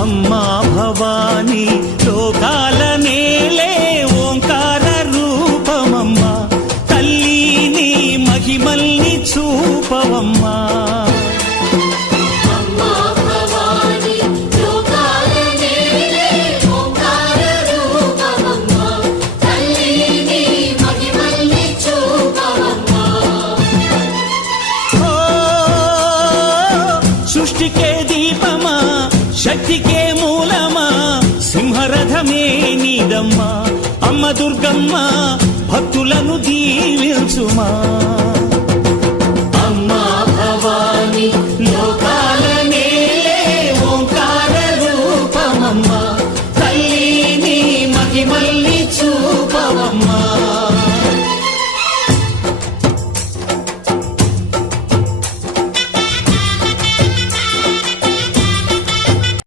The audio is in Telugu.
అమ్మా భవానీ లోకాల నేలే ఓంకార రూపమమ్మా తల్లి నీ మహిమల్ని చూపవమ్మా సృష్టికే దీపమా శక్తికే మూలమా సింహరథమే నీదమ్మా అమ్మ దుర్గమ్మ భక్తులను దీవించుమా